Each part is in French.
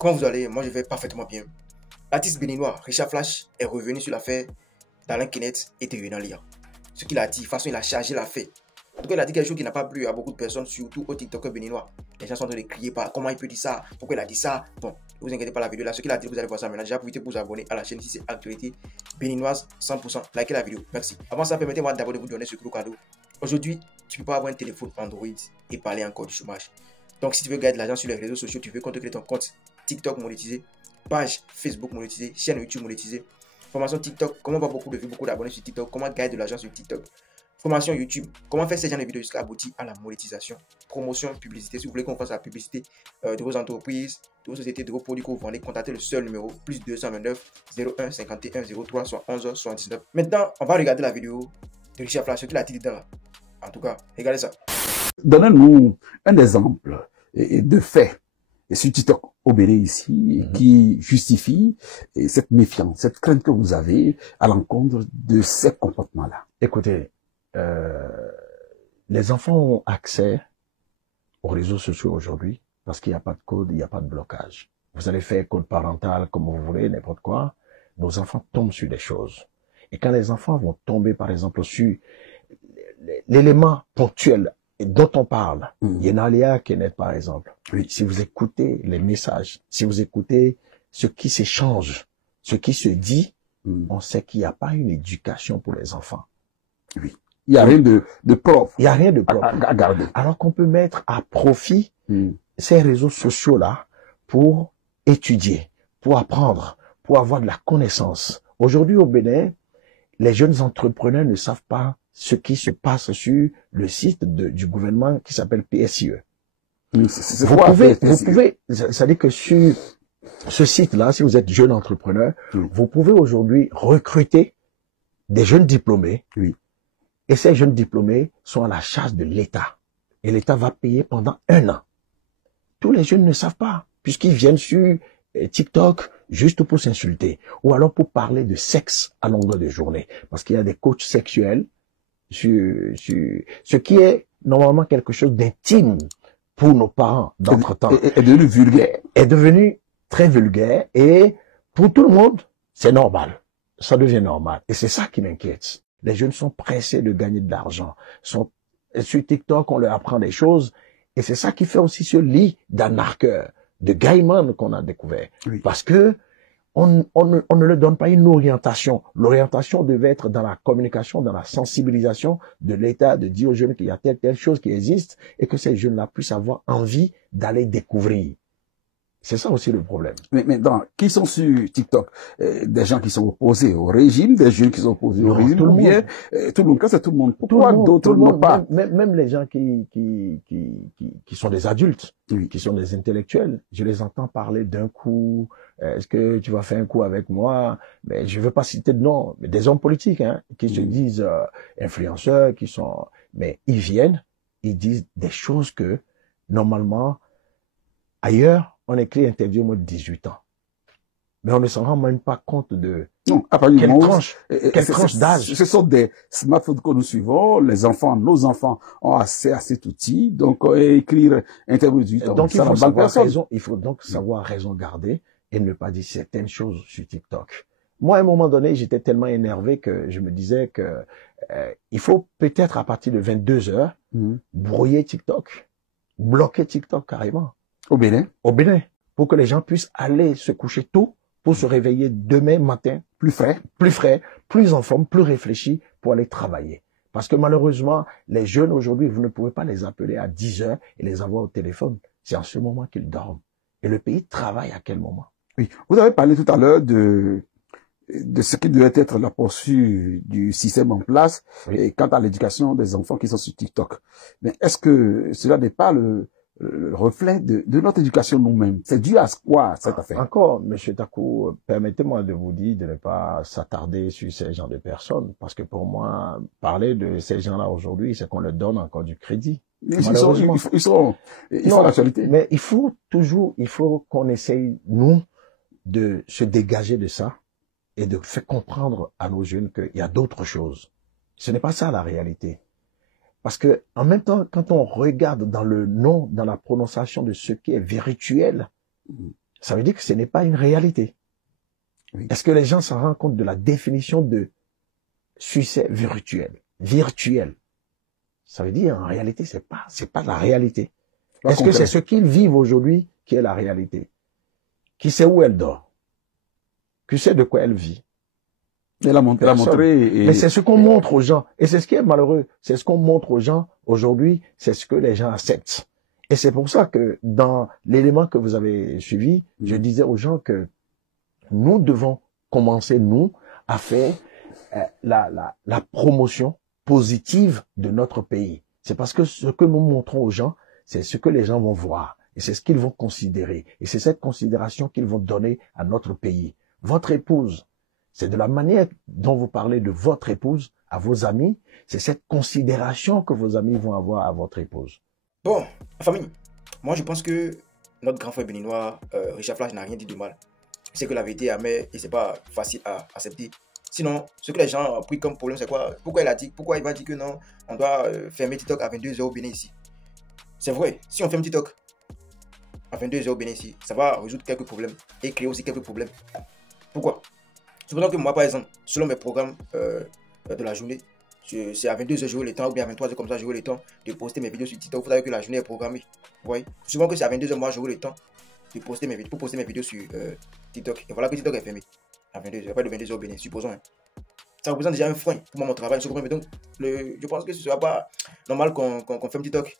Comment vous allez? Moi, je vais parfaitement bien. L'artiste béninois Richard Flash est revenu sur l'affaire d'Alain Kenneth et Théonan Lia. Ce qu'il a dit, de toute façon, il a chargé l'affaire. En tout cas, il a dit quelque chose qui n'a pas plu à beaucoup de personnes, surtout aux TikTokers béninois. Les gens sont en train de crier par comment il peut dire ça, pourquoi il a dit ça. Bon, ne vous inquiétez pas, la vidéo là, ce qu'il a dit, vous allez voir ça maintenant. Déjà, profitez pour vous abonner à la chaîne ici, c'est Actualité Béninoise 100%. Likez la vidéo, merci. Avant ça, permettez-moi d'abord de vous donner ce gros cadeau. Aujourd'hui, tu ne peux pas avoir un téléphone Android et parler encore du chômage. Donc, si tu veux gagner de l'argent sur les réseaux sociaux, tu veux créer ton compte TikTok monétisé, page Facebook monétisée, chaîne YouTube monétisée, formation TikTok, comment avoir beaucoup de vues, beaucoup d'abonnés sur TikTok, comment gagner de l'argent sur TikTok, formation YouTube, comment faire ces genre de vidéos jusqu'à aboutir à la monétisation, promotion, publicité. Si vous voulez qu'on fasse la publicité de vos entreprises, de vos sociétés, de vos produits que vous vendez, contactez le seul numéro plus 229 01 51 03 71 79. Maintenant, on va regarder la vidéo de Richard Flash, ce qu'il a dit dedans là. En tout cas, regardez ça. Donnez-nous un exemple de fait sur TikTok au Bénin ici qui justifie cette méfiance, cette crainte que vous avez à l'encontre de ces comportements-là. Écoutez, les enfants ont accès aux réseaux sociaux aujourd'hui parce qu'il n'y a pas de code, il n'y a pas de blocage. Vous allez faire code parental comme vous voulez, n'importe quoi. Nos enfants tombent sur des choses. Et quand les enfants vont tomber, par exemple, sur l'élément ponctuel dont on parle, Yenalia Kenneth, par exemple. Oui. Si vous écoutez les messages, si vous écoutez ce qui s'échange, ce qui se dit, on sait qu'il n'y a pas une éducation pour les enfants. Oui. Il n'y a rien de propre. Il n'y a rien de propre à garder. Alors qu'on peut mettre à profit ces réseaux sociaux-là pour étudier, pour apprendre, pour avoir de la connaissance. Aujourd'hui au Bénin, les jeunes entrepreneurs ne savent pas ce qui se passe sur le site du gouvernement qui s'appelle PSIE. Vous pouvez, c'est-à-dire que sur ce site-là, si vous êtes jeune entrepreneur, vous pouvez aujourd'hui recruter des jeunes diplômés. Oui. Et ces jeunes diplômés sont à la charge de l'État. Et l'État va payer pendant 1 an. Tous les jeunes ne savent pas, puisqu'ils viennent sur TikTok juste pour s'insulter. Ou alors pour parler de sexe à longueur de journée. Parce qu'il y a des coachs sexuels sur ce qui est normalement quelque chose d'intime pour nos parents d'entre-temps. Est devenu vulgaire. Est devenu très vulgaire et pour tout le monde, c'est normal. Ça devient normal. Et c'est ça qui m'inquiète. Les jeunes sont pressés de gagner de l'argent. Sur TikTok, on leur apprend des choses et c'est ça qui fait aussi ce lit d'anarcheurs, de gaïman qu'on a découvert. Oui. Parce que on ne leur donne pas une orientation. L'orientation devait être dans la communication, dans la sensibilisation de l'État, de dire aux jeunes qu'il y a telle chose qui existe et que ces jeunes-là puissent avoir envie d'aller découvrir. C'est ça aussi le problème. Mais qui sont sur TikTok? Des gens qui sont opposés au régime, des jeunes qui sont opposés au régime, tout le monde. Tout le monde, quand c'est tout le monde. Pourquoi d'autres n'ont pas? Même les gens qui sont des adultes, qui sont des intellectuels, je les entends parler d'un coup, est-ce que tu vas faire un coup avec moi? Mais je veux pas citer de nom, mais des hommes politiques, hein, qui se disent influenceurs, mais ils viennent, ils disent des choses que, normalement, ailleurs, on écrit interdit au moins de 18 ans. Mais on ne s'en rend même pas compte de quelle tranche d'âge. Ce sont des smartphones que nous suivons. Les enfants, nos enfants ont accès à cet outil. Donc, écrire interdit de 18 ans. Donc, il faut donc savoir raison garder et ne pas dire certaines choses sur TikTok. Moi, à un moment donné, j'étais tellement énervé que je me disais que il faut peut-être à partir de 22 heures brouiller TikTok, bloquer TikTok carrément. Au Bénin? Au Bénin. Pour que les gens puissent aller se coucher tôt pour se réveiller demain matin plus frais, plus en forme, plus réfléchis pour aller travailler. Parce que malheureusement, les jeunes aujourd'hui, vous ne pouvez pas les appeler à 10 heures et les avoir au téléphone. C'est en ce moment qu'ils dorment. Et le pays travaille à quel moment? Oui. Vous avez parlé tout à l'heure de ce qui devait être la poursuite du système en place et quant à l'éducation des enfants qui sont sur TikTok. Mais est-ce que cela n'est pas le reflet de notre éducation nous-mêmes? C'est dû à quoi, cette affaire? Encore, Monsieur Takou, permettez-moi de vous dire de ne pas s'attarder sur ces genres de personnes, parce que pour moi, parler de ces gens-là aujourd'hui, c'est qu'on leur donne encore du crédit. Ils font l'actualité. Mais il faut qu'on essaye, nous, de se dégager de ça et de faire comprendre à nos jeunes qu'il y a d'autres choses. Ce n'est pas ça la réalité. Parce que, en même temps, quand on regarde dans le nom, dans la prononciation de ce qui est virtuel, Ça veut dire que ce n'est pas une réalité. Oui. Est-ce que les gens se rendent compte de la définition de succès virtuel? Virtuel. Ça veut dire, en réalité, c'est pas la réalité. Est-ce que c'est ce qu'ils vivent aujourd'hui qui est la réalité? Qui sait où elle dort? Qui sait de quoi elle vit? Elle a montré. Mais c'est ce qu'on montre aux gens. Et c'est ce qui est malheureux. C'est ce qu'on montre aux gens aujourd'hui. C'est ce que les gens acceptent. Et c'est pour ça que dans l'élément que vous avez suivi, je disais aux gens que nous devons commencer, nous, à faire la promotion positive de notre pays. C'est parce que ce que nous montrons aux gens, c'est ce que les gens vont voir. Et c'est ce qu'ils vont considérer. Et c'est cette considération qu'ils vont donner à notre pays. Votre épouse, c'est de la manière dont vous parlez de votre épouse à vos amis, c'est cette considération que vos amis vont avoir à votre épouse. Bon, famille, moi je pense que notre grand frère béninois, Richard Flash, n'a rien dit de mal. C'est que la vérité est amère et c'est pas facile à accepter. Sinon, ce que les gens ont pris comme problème, c'est quoi? Pourquoi il va dire que non, on doit fermer TikTok à 22h au Bénin ici? C'est vrai, si on ferme TikTok à 22h au Bénin ici, ça va résoudre quelques problèmes et créer aussi quelques problèmes. Pourquoi? Supposons que moi, par exemple, selon mes programmes de la journée, c'est à 22h j'aurai le temps, ou bien à 23h comme ça, j'aurai le temps de poster mes vidéos sur TikTok. Vous savez que la journée est programmée. Vous voyez? Souvent que c'est à 22h, moi, j'aurai le temps de poster mes vidéos, pour poster mes vidéos sur TikTok. Et voilà que TikTok est fermé à 22h, pas de 22h au Bénin, supposons. Hein. Ça représente déjà un frein pour moi, mon travail. Donc, je pense que ce ne sera pas normal qu'on ferme TikTok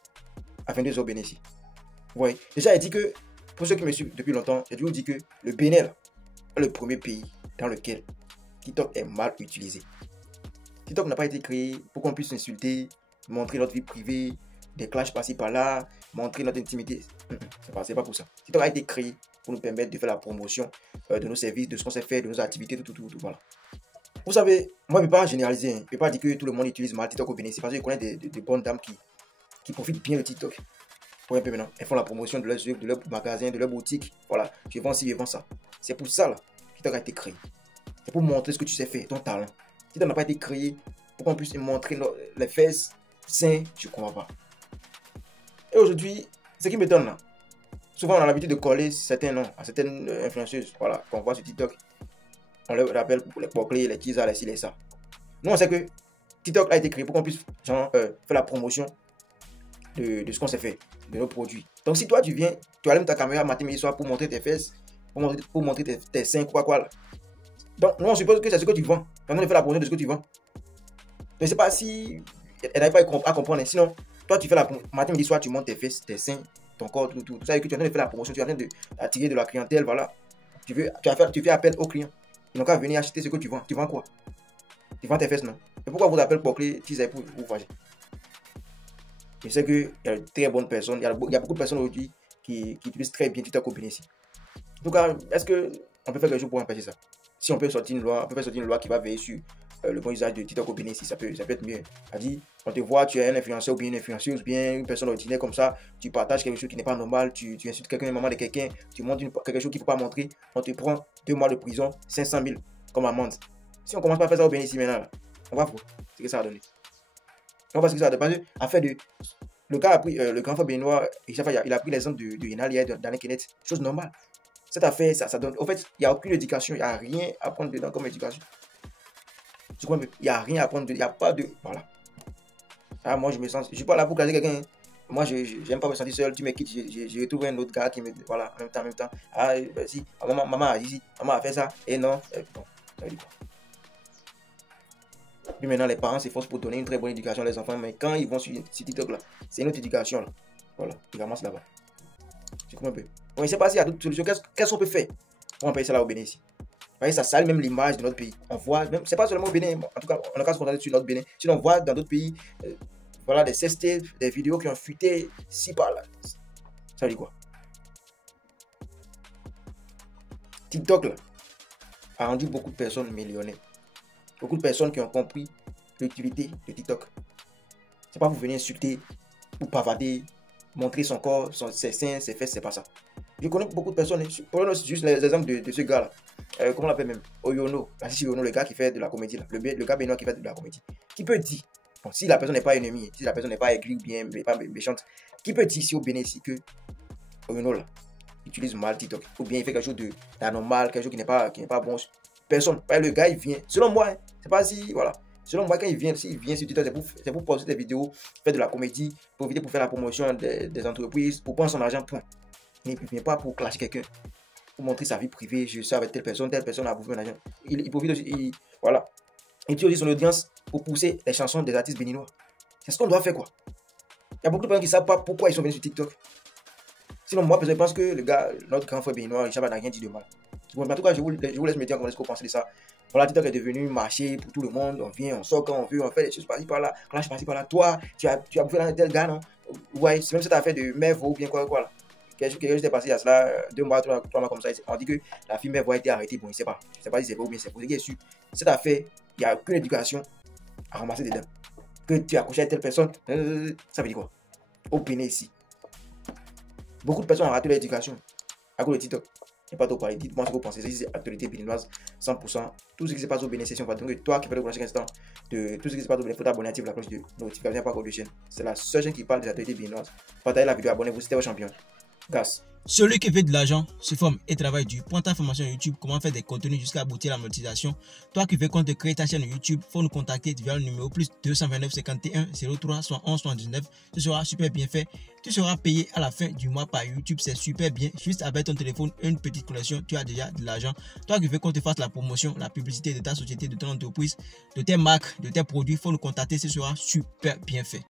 à 22h au Bénin ici. Vous voyez? Déjà, il dit que, pour ceux qui me suivent depuis longtemps, j'ai toujours dit que le Bénin est le premier pays dans lequel TikTok est mal utilisé. TikTok n'a pas été créé pour qu'on puisse insulter, montrer notre vie privée, des clashs par-ci par-là, montrer notre intimité. C'est pas pour ça. TikTok a été créé pour nous permettre de faire la promotion de nos services, de ce qu'on sait faire, de nos activités, tout, voilà. Vous savez, moi je ne peux pas généraliser, je ne peux pas dire que tout le monde utilise mal TikTok au Bénin. C'est parce que je connais des bonnes dames qui profitent bien de TikTok. Pour un peu maintenant, elles font la promotion de leurs œuvres, de leur magasin, de leur boutique. Voilà, je vends ci, je vends ça. C'est pour ça là, TikTok a été créé. C'est pour montrer ce que tu sais faire, ton talent. TikTok n'a pas été créé pour qu'on puisse montrer les fesses sains, je ne crois pas. Et aujourd'hui, ce qui m'étonne là, souvent on a l'habitude de coller certains noms à certaines influenceuses, voilà, qu'on voit sur TikTok. On les rappelle pour les boucliers, les teasers, les ci, les ça. Nous on sait que TikTok a été créé pour qu'on puisse faire la promotion de ce qu'on sait faire, de nos produits. Donc si toi tu viens, tu allumes ta caméra matin, midi, soir pour montrer tes fesses, pour montrer tes seins, quoi là. Donc, nous, on suppose que c'est ce que tu vends. Quand on fait la promotion de ce que tu vends. Je ne sais pas si elle n'arrive pas à comprendre. Sinon, toi, tu fais la promotion. Matin, midi, soir, tu montes tes fesses, tes seins, ton corps, tout. Ça veut dire que tu es en train de faire la promotion. Tu es en train d'attirer de la clientèle. Voilà. Tu fais appel aux clients. Ils n'ont qu'à venir acheter ce que tu vends. Tu vends quoi? Tu vends tes fesses, non? Et pourquoi vous appelez pour clé teaser pour vous voyager? Je sais qu'il y a de très bonnes personnes. Il y a beaucoup de personnes aujourd'hui qui utilisent très bien TikTok au Bénin. En tout cas, est-ce qu'on peut faire quelque chose pour empêcher ça? Si on peut sortir une loi, qui va veiller sur le bon usage de TikTok au Bénin, ça peut être mieux. C'est-à-dire, on te voit, tu es un influenceur ou bien une influenceuse, bien une personne ordinaire comme ça, tu partages quelque chose qui n'est pas normal, tu insultes quelqu'un, une maman de quelqu'un, tu montres quelque chose qu'il ne faut pas montrer, on te prend 2 mois de prison, 500 000 comme amende. Si on commence pas à faire ça au Bénin ici maintenant, on va voir ce que ça va donner. On va voir ce que ça va donner. Afin de... Le gars a pris, le grand frère béninois, il a pris l'exemple de Yenal hier dans l'internet, chose normale. Cette affaire, ça donne. En fait, il n'y a aucune éducation, il n'y a rien à prendre dedans comme éducation. Tu comprends? Il n'y a rien à prendre dedans, il n'y a pas de. Voilà. Ah, moi, je me sens. Je ne suis pas là pour caser quelqu'un. Moi, je n'aime pas me sentir seul. Tu me quittes, j'ai trouvé un autre gars qui me. Voilà, en même temps. Ah, si, maman a ici, maman a fait ça. Et non. Bon, ça veut dire quoi? Puis maintenant, les parents s'efforcent pour donner une très bonne éducation à leurs enfants. Mais quand ils vont sur TikTok, là, c'est une autre éducation. Là. Voilà, ils ramassent là-bas. Tu comprends un peu? On ne sait pas s'il y a d'autres solutions. Qu'est-ce qu'on peut faire pour empêcher ça là au Bénin ici? Vous voyez, ça salit même l'image de notre pays. On voit, même, c'est pas seulement au Bénin, en tout cas, on n'a qu'à se concentrer sur notre Bénin. Sinon, on voit dans d'autres pays, voilà, des CST, des vidéos qui ont fuité ci par là. Ça veut dire quoi? TikTok là, a rendu beaucoup de personnes millionnaires. Beaucoup de personnes qui ont compris l'utilité de TikTok. C'est pas pour venir insulter, pour pavader, montrer son corps, ses seins, ses fesses, c'est pas ça. Je connais beaucoup de personnes. Prenons juste les exemples de ce gars-là. Comment on l'appelle même? Oyono. Oyono, le gars qui fait de la comédie. Là. Le gars béninois qui fait de la comédie. Qui peut dire, bon, si la personne n'est pas ennemie, si la personne n'est pas aigrie ou bien pas méchante, qui peut dire ici au Bénin ici que Oyono là, utilise mal TikTok, ou bien il fait quelque chose d'anormal, quelque chose qui n'est pas bon. Personne. Le gars, il vient. Selon moi, c'est pas si, voilà. Selon moi, quand il vient, s'il vient sur TikTok, c'est pour poster des vidéos, faire de la comédie, pour faire la promotion des entreprises, pour prendre son argent, point. Il ne vient pas pour clasher quelqu'un, pour montrer sa vie privée, je sais avec telle personne a bouffé mon argent. Il profite aussi, voilà. Il utilise aussi son audience pour pousser les chansons des artistes béninois. C'est ce qu'on doit faire, quoi. Il y a beaucoup de personnes qui ne savent pas pourquoi ils sont venus sur TikTok. Sinon, moi, je pense que le gars, notre grand frère béninois, Richard n'a rien dit de mal. Bon, en tout cas, je vous laisse me dire comment est-ce que vous pensez de ça. Voilà, TikTok est devenu marché pour tout le monde. On vient, on sort quand on veut, on fait des choses par-ci par-là, clash par-ci par-là. Toi, tu as bouffé dans tel gars, non? Ouais, c'est même cette affaire de Mèvre ou bien quoi là. Quelque chose s'est passé il y a cela 2 mois, 3 mois comme ça. On dit que la fille Mèvre a été arrêtée. Bon, il ne sait pas. Je ne sais pas si c'est vrai ou bien c'est faux. Cette affaire, il n'y a aucune éducation à ramasser dedans. Que tu as accouché à telle personne, ça veut dire quoi? Au Bénin ici. Beaucoup de personnes ont raté leur éducation à cause de TikTok. Je n'ai pas trop parlé. Dites-moi ce que vous pensez. C'est actualité béninoise 100%. Tout ce qui se passe au Bénin, c'est toi qui fais le prochain instant de tout ce qui se passe au Bénin. Il faut t'abonner, activer la cloche de notification pour la chaîne. C'est la seule chaîne qui parle des actualités béninoises. Partagez la vidéo, abonnez-vous, c'était vos champions. Gas. Celui qui fait de l'argent se forme et travaille dur. Prends ta formation YouTube, comment faire des contenus jusqu'à aboutir à la monétisation. Toi qui veux qu'on te crée ta chaîne YouTube, faut nous contacter via le numéro plus 229 51 03 71 79. Ce sera super bien fait. Tu seras payé à la fin du mois par YouTube, c'est super bien. Juste avec ton téléphone, une petite connexion, tu as déjà de l'argent. Toi qui veux qu'on te fasse la promotion, la publicité de ta société, de ton entreprise, de tes marques, de tes produits, faut nous contacter, ce sera super bien fait.